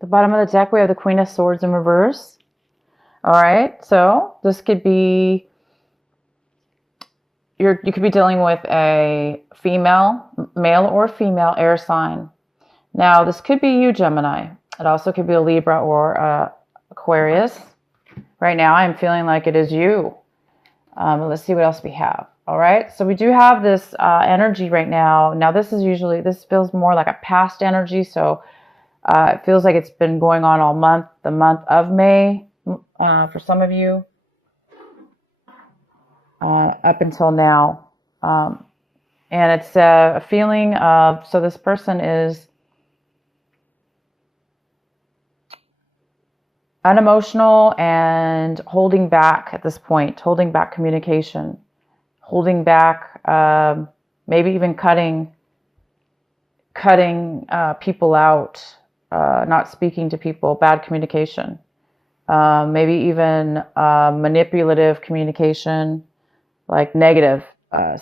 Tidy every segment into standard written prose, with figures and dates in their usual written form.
The bottom of the deck, we have the Queen of Swords in reverse. All right, so this could be, you could be dealing with a male or female air sign. Now, this could be you, Gemini. It also could be a Libra or Aquarius. Right now, I'm feeling like it is you. Let's see what else we have. All right, so we do have this energy right now. Now, this feels more like a past energy, so it feels like it's been going on all month, the month of May, for some of you, up until now. And it's a feeling of, so this person is unemotional and holding back at this point, holding back communication, holding back, maybe even cutting people out, not speaking to people, bad communication, maybe even manipulative communication, like negative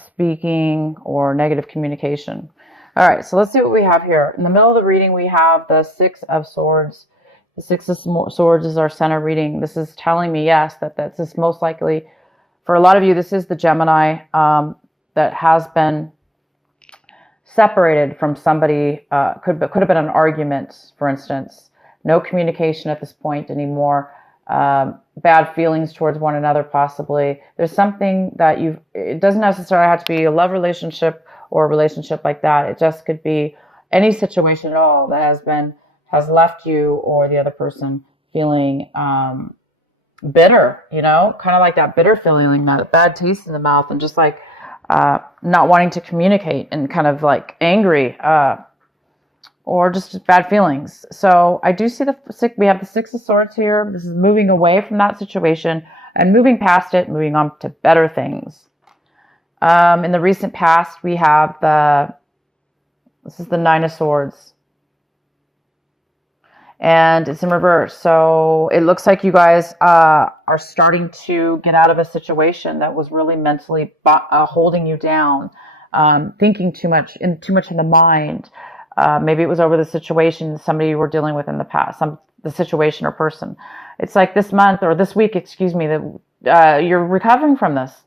speaking or negative communication. All right, so let's see what we have here. In the middle of the reading, we have the Six of Swords. The Six of Swords is our center reading. This is telling me, yes, that this is most likely, for a lot of you, this is the Gemini that has been separated from somebody. Could have been an argument, for instance. No communication at this point anymore. Bad feelings towards one another, possibly. There's something that it doesn't necessarily have to be a love relationship or a relationship like that. It just could be any situation at all that has left you or the other person feeling bitter, kind of like that bitter feeling, that bad taste in the mouth, and just like not wanting to communicate and kind of like angry or just bad feelings. So I do see we have the Six of Swords here. This is moving away from that situation and moving past it, moving on to better things. In the recent past, we have this is the Nine of Swords. And it's in reverse. So it looks like you guys are starting to get out of a situation that was really mentally holding you down, thinking too much in the mind. Maybe it was over the situation somebody you were dealing with in the past, the situation or person. It's like this month or this week, excuse me, that you're recovering from this.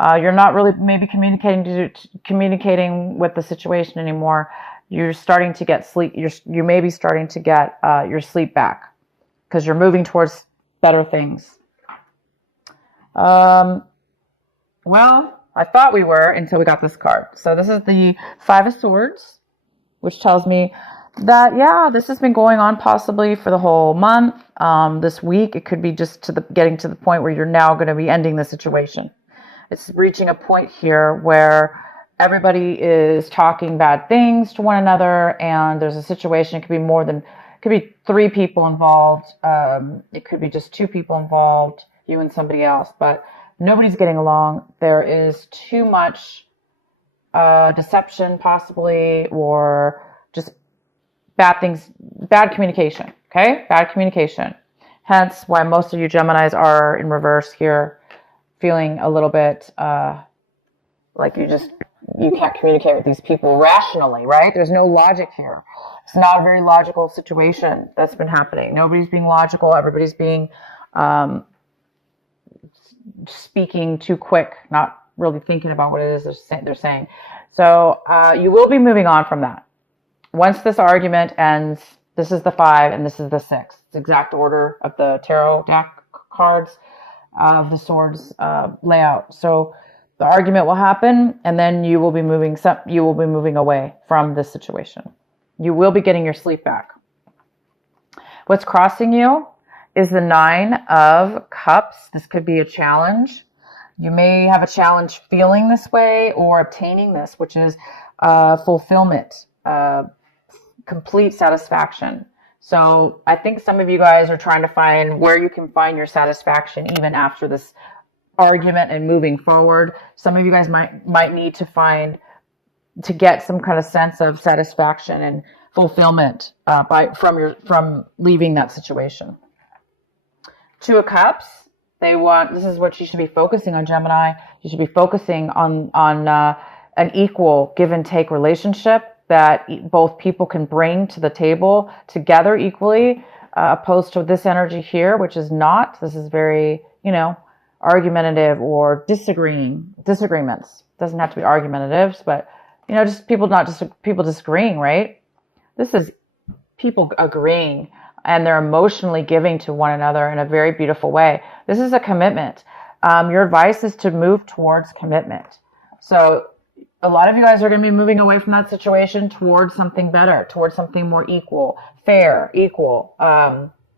You're not really maybe communicating with the situation anymore. You're starting to get sleep. You may be starting to get your sleep back because you're moving towards better things. Well, I thought we were until we got this card. So this is the Five of Swords, which tells me that, yeah, this has been going on possibly for the whole month. This week, it could be just getting to the point where you're now going to be ending the situation. It's reaching a point here where everybody is talking bad things to one another, and there's a situation. It could be three people involved. It could be just two people involved, you and somebody else, but nobody's getting along. There is too much deception, possibly, or just bad things, bad communication. Okay, bad communication. Hence, why most of you Geminis are in reverse here, feeling a little bit like you can't communicate with these people rationally, right? There's no logic here. It's not a very logical situation that's been happening. Nobody's being logical. Everybody's being speaking too quick, not really thinking about what it is they're saying. So you will be moving on from that. Once this argument ends, this is the 5 and this is the 6. It's the exact order of the tarot deck cards of the swords layout. So the argument will happen, and then you will be moving away from this situation. You will be getting your sleep back. What's crossing you is the 9 of Cups. This could be a challenge. You may have a challenge feeling this way or obtaining this, which is fulfillment, complete satisfaction. So I think some of you guys are trying to find where you can find your satisfaction even after this argument and moving forward. Some of you guys might need to get some kind of sense of satisfaction and fulfillment from leaving that situation. 2 of Cups. This is what you should be focusing on, Gemini. You should be focusing on an equal give and take relationship. that both people can bring to the table together equally, opposed to this energy here, which is not. This is very, argumentative or disagreements. Doesn't have to be argumentatives, but just people disagreeing, right? This is people agreeing, and they're emotionally giving to one another in a very beautiful way. This is a commitment. Your advice is to move towards commitment. So a lot of you guys are going to be moving away from that situation towards something better, towards something more equal, fair, equal,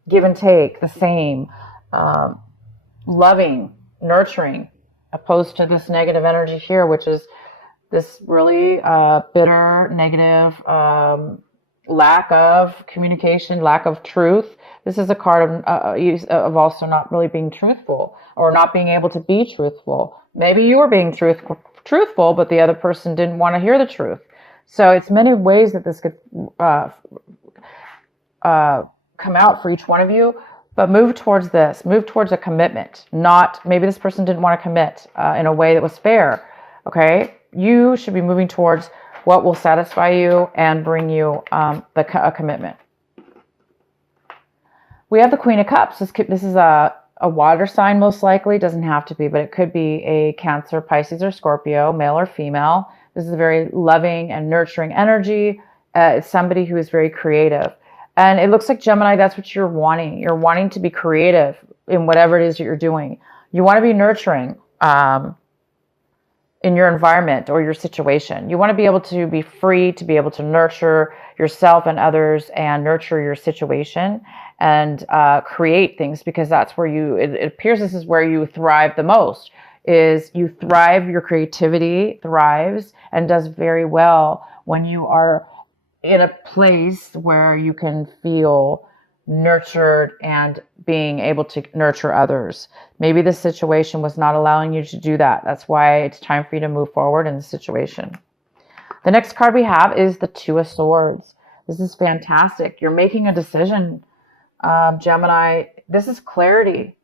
give and take, the same, loving, nurturing, opposed to this negative energy here, which is this really bitter, negative, lack of communication, lack of truth. This is a card of also not really being truthful, or not being able to be truthful. Maybe you were being truthful, but the other person didn't want to hear the truth. So it's many ways that this could come out for each one of you. But move towards this. Move towards a commitment. Not, maybe this person didn't want to commit in a way that was fair. Okay? You should be moving towards what will satisfy you and bring you a commitment. We have the Queen of Cups. This is a water sign, most likely. Doesn't have to be, but it could be a Cancer, Pisces, or Scorpio, male or female. This is a very loving and nurturing energy. It's somebody who is very creative. And it looks like, Gemini, that's what you're wanting. You're wanting to be creative in whatever it is that you're doing. You want to be nurturing in your environment or your situation. You want to be able to be free to be able to nurture yourself and others, and nurture your situation, and create things, because that's where it appears this is where you thrive the most. Is you thrive, your creativity thrives and does very well when you are in a place where you can feel nurtured and being able to nurture others. Maybe the situation was not allowing you to do that. That's why it's time for you to move forward in the situation. The next card we have is the Two of Swords. This is fantastic. You're making a decision, Gemini. This is clarity.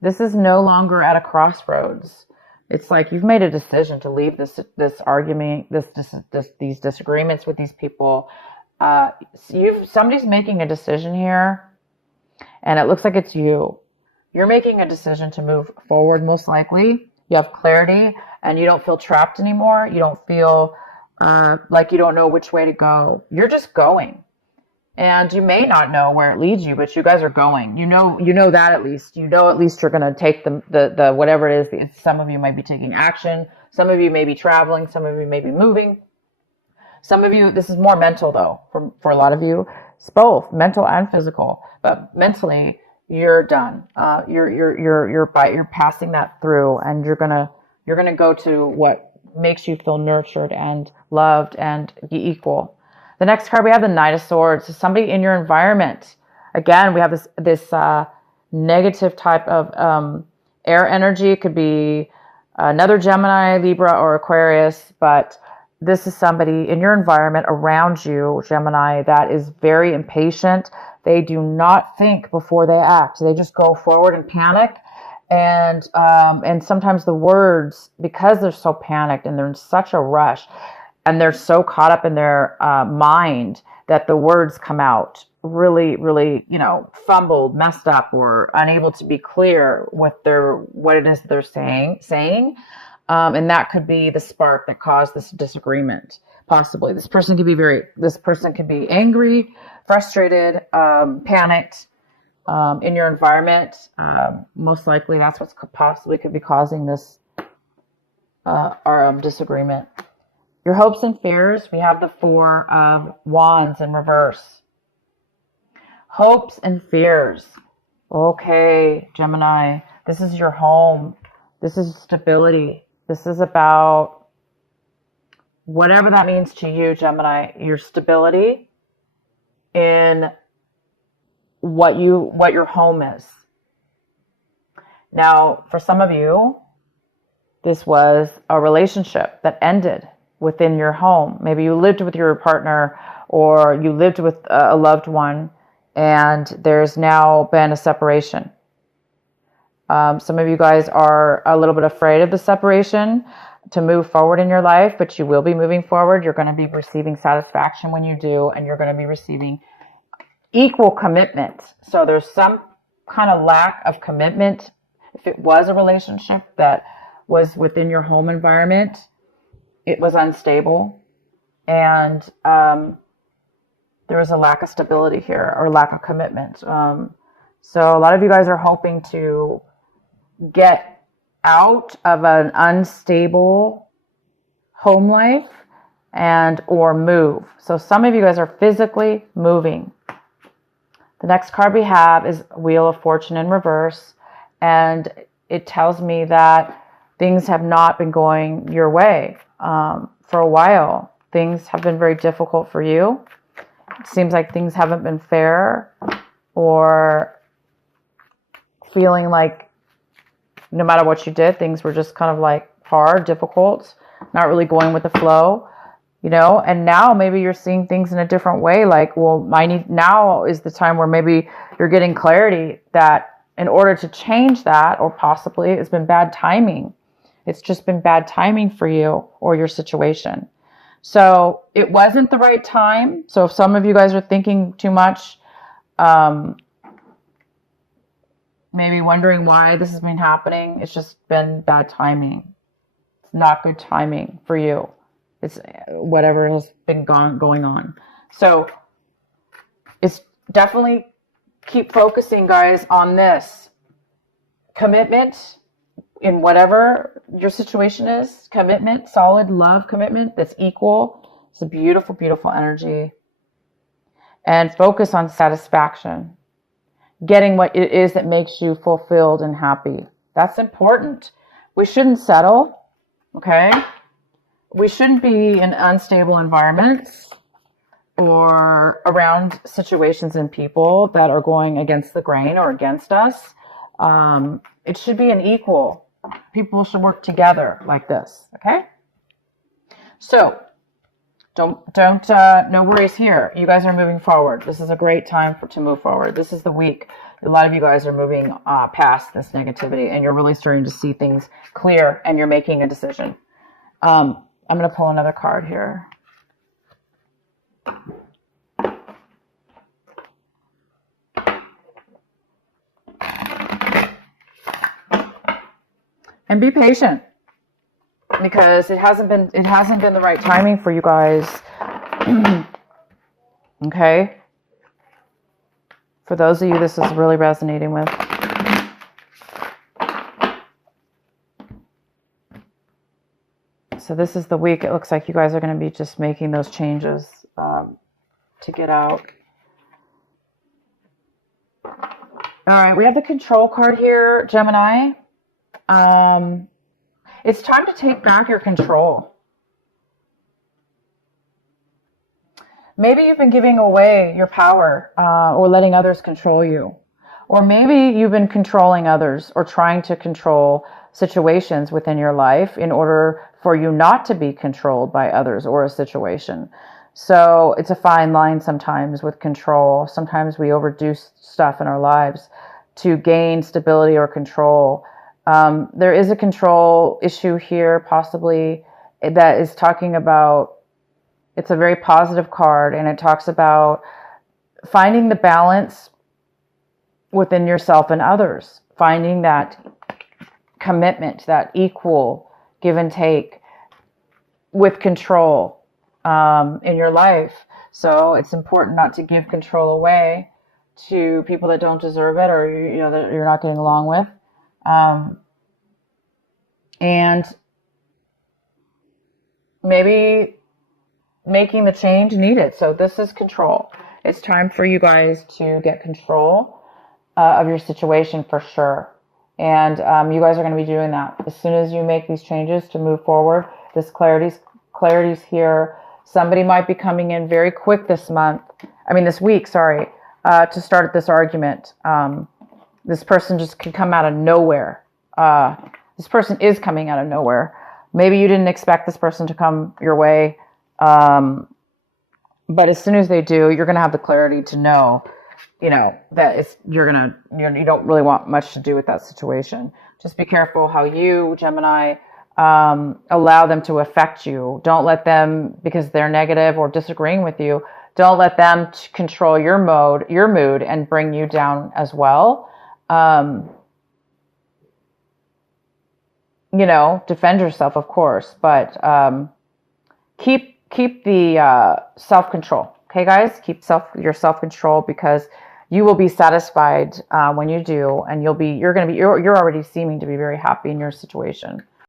This is no longer at a crossroads. It's like you've made a decision to leave this argument, these disagreements with these people. Somebody's making a decision here, and it looks like it's you. You're making a decision to move forward, most likely. You have clarity, and you don't feel trapped anymore. You don't feel like you don't know which way to go. You're just going. And you may not know where it leads you, but you guys are going. You know that at least. You know at least you're going to take the whatever it is. Some of you might be taking action. Some of you may be traveling. Some of you may be moving. Some of you, this is more mental though. For a lot of you, it's both mental and physical. But mentally, you're done. You're passing that through, and you're gonna go to what makes you feel nurtured and loved and equal. The next card we have, the Knight of Swords. So somebody in your environment. Again, we have this negative type of air energy. It could be another Gemini, Libra, or Aquarius, but this is somebody in your environment around you, Gemini, that is very impatient. They do not think before they act. They just go forward and panic. And sometimes the words, because they're so panicked and they're in such a rush, and they're so caught up in their mind, that the words come out really, really, fumbled, messed up, or unable to be clear with what it is they're saying. And that could be the spark that caused this disagreement. Possibly, this person could be angry, frustrated, panicked in your environment. Most likely, that's what's possibly could be causing this disagreement. Your hopes and fears, we have the Four of Wands in reverse. Hopes and fears. Okay, Gemini, this is your home. This is stability. This is about whatever that means to you, Gemini, your stability in what your home is. Now, for some of you, this was a relationship that ended within your home. Maybe you lived with your partner, or you lived with a loved one, and there's now been a separation. Some of you guys are a little bit afraid of the separation. to move forward in your life, but you will be moving forward. You're going to be receiving satisfaction when you do, and you're going to be receiving equal commitment. So there's some kind of lack of commitment. If it was a relationship that was within your home environment, it was unstable, and there was a lack of stability here, or lack of commitment. So a lot of you guys are hoping to get out of an unstable home life and or move. So some of you guys are physically moving. The next card we have is Wheel of Fortune in reverse, and it tells me that things have not been going your way for a while. Things have been very difficult for you. It seems like things haven't been fair, or feeling like no matter what you did, things were just kind of like hard, difficult, not really going with the flow, you know. And now maybe you're seeing things in a different way. Like, well, now is the time where maybe you're getting clarity that in order to change that, or possibly it's been bad timing. It's just been bad timing for you or your situation. So it wasn't the right time. So if some of you guys are thinking too much, maybe wondering why this has been happening, it's just been bad timing. It's not good timing for you. It's whatever has been going on. So it's definitely keep focusing, guys, on this commitment in whatever your situation is. Commitment, solid love commitment that's equal. It's a beautiful, beautiful energy. And focus on satisfaction. Getting what it is that makes you fulfilled and happy. That's important. We shouldn't settle, okay? We shouldn't be in unstable environments or around situations and people that are going against the grain or against us. It should be an equal. People should work together like this, okay? So, no worries here. You guys are moving forward. This is a great time to move forward. This is the week. A lot of you guys are moving past this negativity, and you're really starting to see things clear, and you're making a decision. I'm going to pull another card here. And be patient, because it hasn't been the right timing for you guys. Okay? For those of you this is really resonating with. So this is the week it looks like you guys are going to be just making those changes to get out. All right, we have the Control card here, Gemini. It's time to take back your control. Maybe you've been giving away your power or letting others control you. Or maybe you've been controlling others or trying to control situations within your life in order for you not to be controlled by others or a situation. So it's a fine line sometimes with control. Sometimes we overdo stuff in our lives to gain stability or control. There is a control issue here, possibly, that is talking about, it's a very positive card, and it talks about finding the balance within yourself and others, finding that commitment, that equal give and take with control in your life. So it's important not to give control away to people that don't deserve it, or that you're not getting along with. And maybe making the change needed. So this is control. It's time for you guys to get control of your situation for sure. And you guys are going to be doing that. As soon as you make these changes to move forward, this clarity's here. Somebody might be coming in very quick this week, to start this argument. This person just could come out of nowhere. This person is coming out of nowhere. Maybe you didn't expect this person to come your way. But as soon as they do, you're going to have the clarity to know, that you don't really want much to do with that situation. Just be careful how you, Gemini, allow them to affect you. Don't let them, because they're negative or disagreeing with you, don't let them control your mood, and bring you down as well. Defend yourself, of course, but keep the self-control. Okay, guys, keep your self-control, because you will be satisfied when you do, and you're already seeming to be very happy in your situation.